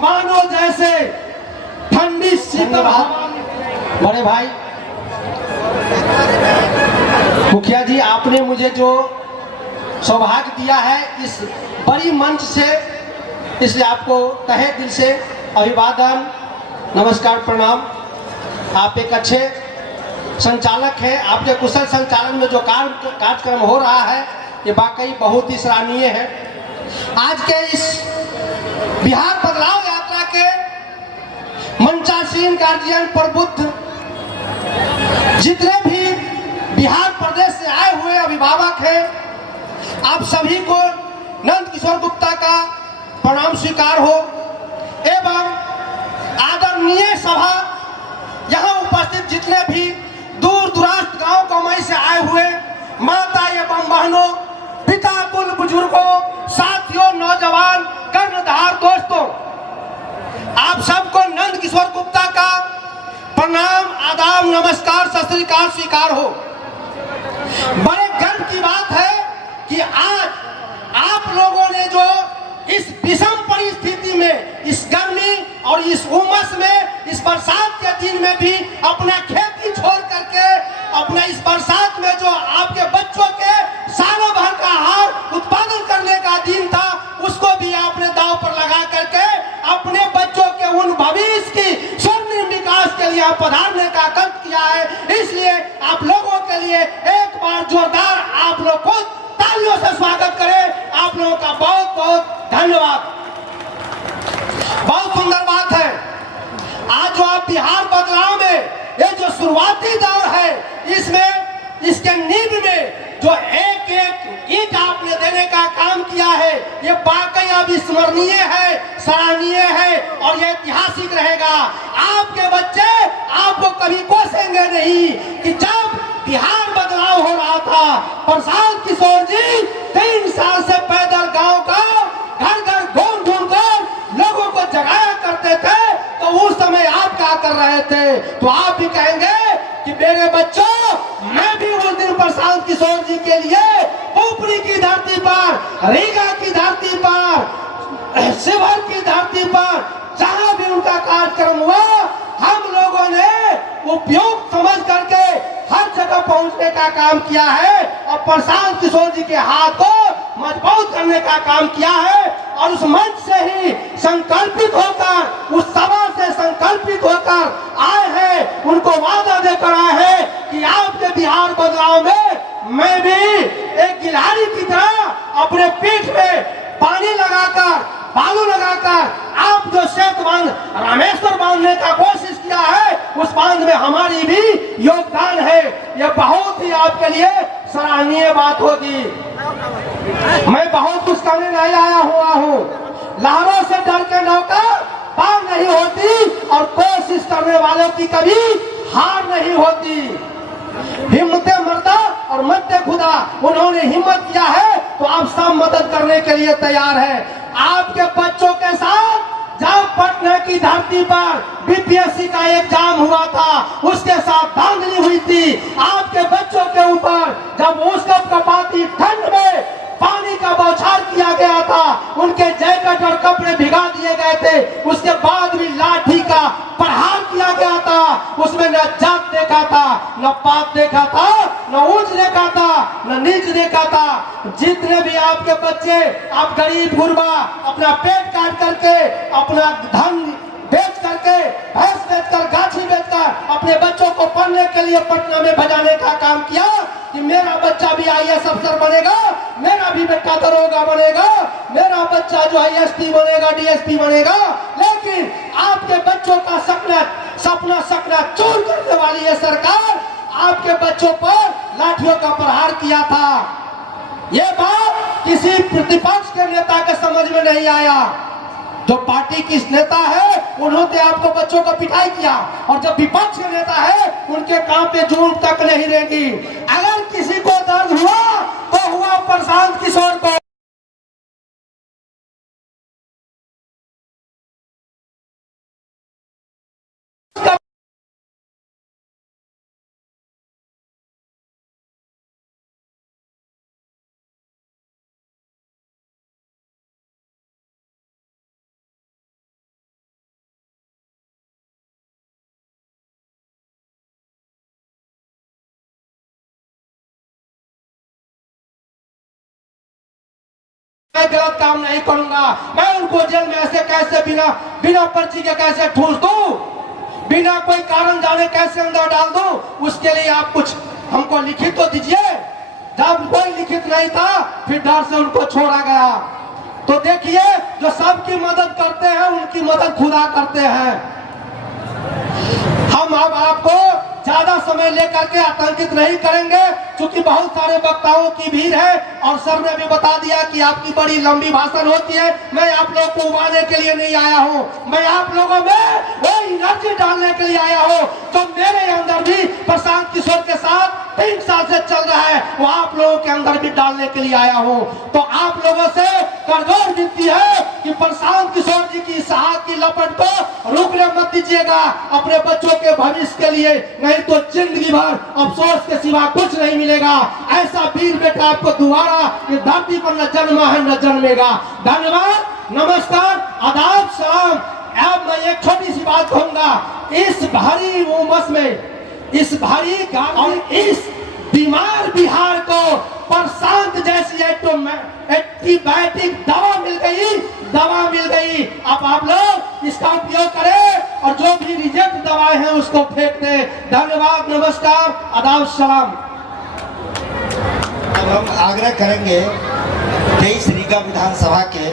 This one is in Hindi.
मानो जैसे ठंडी शीतल हवा। बड़े भाई मुखिया जी, आपने मुझे जो सौभाग्य दिया है इस बड़ी मंच से, इसलिए आपको तहे दिल से अभिवादन, नमस्कार, प्रणाम। आप एक अच्छे संचालक हैं। आपके कुशल संचालन में जो कार्यक्रम हो रहा है ये वाकई बहुत ही सराहनीय है। आज के इस बिहार बदलाव यात्रा के मंचासीन गार्जियन प्रबुद्ध जितने भी बिहार प्रदेश से आए हुए अभिभावक हैं, आप सभी को नंद किशोर गुप्ता का प्रणाम स्वीकार हो एवं आदरणीय सभा यहाँ उपस्थित जितने भी दूर दुराज गांव गौमई से आए हुए माता एवं बहनों, पिता, कुल बुजुर्गों, साथियों, नौजवान, कर्णधार दोस्तों, आप सबको नंद किशोर गुप्ता का प्रणाम, आदाब, नमस्कार, सत श्री अकाल स्वीकार हो। बड़े गर्व की बात है कि आज आप लोगों ने जो इस विषम परिस्थिति में, इस गर्मी और इस उमस में, इस बरसात के दिन में भी अपना खेती छोड़ करके अपना इस बरसात में जो आपके बच्चों के सालों भर का आहार उत्पादन करने का दिन था, उसको भी आपने दांव पर लगा करके अपने बच्चों के उन भविष्य की स्वर्णिम विकास के लिए पधारने का कष्ट किया है। इसलिए आप लोगों के लिए एक बार जोरदार आप लोग को तालियों से स्वागत करें। आप लोगों का बहुत बहुत धन्यवाद। बहुत सुंदर बात है, आज जो आप बिहार बदलाव में ये जो शुरुआती दौर है, इसमें इसके नींव में जो एक एक ईंट आपने देने का काम किया है, ये वाकई अब स्मरणीय है, सराहनीय है और ये ऐतिहासिक रहेगा। आपके बच्चे आपको कभी कोसेंगे नहीं कि जब बिहार बदलाव हो रहा था, प्रशांत किशोर जी 3 साल से पैदल गांव का घर घर घूम घूम कर लोगों को जगाया करते थे, तो उस समय आप क्या कर रहे थे? तो आप भी कहेंगे कि मेरे बच्चों, मैं भी उस दिन प्रशांत किशोर जी के लिए ऊपरी की धरती पर, रीगा की धरती पर, शिवहर की धरती पर, जहां भी उनका कार्यक्रम हुआ, हम लोगों ने उपयोग समझ करके हर जगह पहुंचने का काम किया है और प्रशांत किशोर जी के हाथ को मजबूत करने का काम किया है। और उस मंच से ही संकल्पित होकर, उस सभा से संकल्पित होकर आए हैं, उनको वादा देकर आए हैं कि आपके बिहार बदलाव में मैं भी एक गिलहरी की तरह अपने पीठ में पानी लगाकर, बालू लगाकर, आप जो सेतु बांध रामेश्वर बांधने का कोशिश किया है, उस बांध में हमारी भी योगदान है। ये बहुत ही आपके लिए सराहनीय बात होगी। मैं बहुत कुछ करने नहीं आया हुआ हूँ। लहरों से डर के नौका पार नहीं होती और कोशिश करने वालों की कभी हार नहीं होती। हिम्मते मर्दा और मद्दे खुदा, उन्होंने हिम्मत किया है तो आप सब मदद करने के लिए तैयार है। आपके बच्चों के साथ जब पटना की धरती पर बीपीएससी का एग्जाम हुआ था, उसके साथ धांधली हुई थी। आपके बच्चों के ऊपर जब उस कपकपाती ठंड में पानी का बौछार किया गया था, उनके जैकेट और कपड़े भिगा दिए गए थे, उसके बाद भी लाठी का प्रहार किया गया था। उसमें न जात देखा था, न पात देखा था, न ऊंच देखा था, न नीच देखा था। जितने भी आपके बच्चे, आप गरीब गुरबा अपना पेट काट करके, अपना धन बेच करके, भैंस बेचकर, गाछी बेचकर अपने बच्चों को पढ़ने के लिए पटना में भेजाने का काम किया कि मेरा बच्चा भी आईएएस अफसर बनेगा, मेरा भी बेटा दरोगा बनेगा, मेरा बच्चा जो है एसपी बनेगा, डीएसपी बनेगा। लेकिन आपके बच्चों का सपना चूर करने वाली ये सरकार आपके बच्चों पर लाठियों का प्रहार किया था। ये बात किसी प्रतिपक्ष के नेता के समझ में नहीं आया। जो पार्टी की नेता है उन्होंने आपको बच्चों को पिटाई किया, और जो विपक्ष के नेता है उनके काम पे जुर्म तक नहीं रहेगी। अगर किसी को दर्द हुआ तो हुआ प्रशांत किशोर को। मैं गलत काम नहीं करूंगा। मैं उनको जेल में ऐसे कैसे बिना पर्ची के कैसे ठूस दूं, बिना कोई कारण जाने कैसे अंदर डाल दूं। उसके लिए आप कुछ हमको लिखित तो दीजिए। जब कोई लिखित नहीं था फिर डर से उनको छोड़ा गया। तो देखिए, जो सबकी मदद करते हैं उनकी मदद खुदा करते हैं। हम अब आपको ज्यादा समय लेकर के आतंकित नहीं करेंगे, क्योंकि बहुत सारे वक्ताओं की भीड़ है और सर ने भी बता दिया कि आपकी बड़ी लंबी भाषण होती है। मैं आप लोगों को उबाने के लिए नहीं आया हूं, मैं आप लोगों में वो एनर्जी डालने के लिए आया हूं जो मेरे अंदर भी प्रशांत किशोर के साथ 3 साल से चल रहा है, वो आप लोगों के अंदर भी डालने के लिए आया हूं। तो आप लोगों से करजोर विनती है कि प्रशांत किशोर जी की इस आग की लपट को रुकने मत दीजिएगा अपने बच्चों के भविष्य के लिए, नहीं तो जिंदगी भर अफसोस के सिवा कुछ नहीं मिलेगा। ऐसा वीर बेटा आपको दोबारा इस धरती पर न जन्मा है न जन्मेगा। धन्यवाद, नमस्कार, आदाब, सलाम। अब मैं एक छोटी सी बात कहूंगा। इस भारी उमस में, इस भारी और इस बीमार बिहार को प्रशांत जैसी एंटीबायोटिक दवा मिल गई। अब आप लोग इसका उपयोग करें और जो भी रिजेक्ट दवाएं हैं उसको फेंक दें। धन्यवाद, नमस्कार, आदाब, सलाम। अब हम आग्रह करेंगे 23 रीगा विधानसभा के